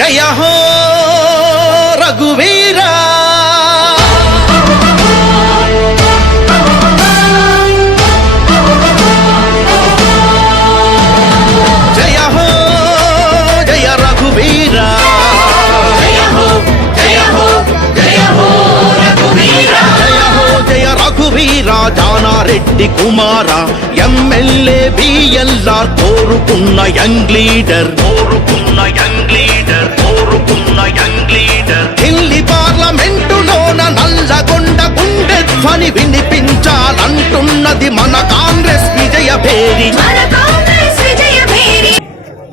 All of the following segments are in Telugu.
జయ హో రఘువీరా జయ హో జయ రఘువీరా జయ హో జయ హో జయ హో రఘువీరా జయ హో జయ రఘువీరా జానారెడ్డి కుమార ఎమ్మెల్యే బిఎల్ఆర్ కోరుకున్న యంగ్ లీడర్ ఢిల్లీ పార్లమెంటులోన నల్లగొండ గుండె ధ్వని వినిపించాలంటున్నది మన కాంగ్రెస్ విజయ భేరి.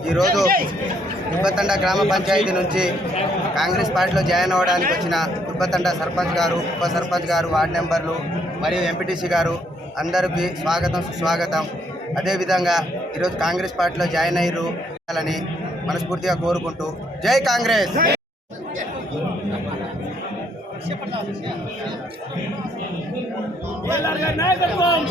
ఈరోజు దుబ్బతండ గ్రామ పంచాయతీ నుంచి కాంగ్రెస్ పార్టీలో జాయిన్ అవ్వడానికి వచ్చిన దుబ్బతండ సర్పంచ్ గారు, ఉప సర్పంచ్ గారు, వార్డు మెంబర్లు మరియు ఎంపీటీసీ గారు అందరికీ స్వాగతం సుస్వాగతం. అదేవిధంగా ఈరోజు కాంగ్రెస్ పార్టీలో జాయిన్ అయ్యారని మనస్ఫూర్తిగా కోరుకుంటూ జై కాంగ్రెస్. నాయకత్వం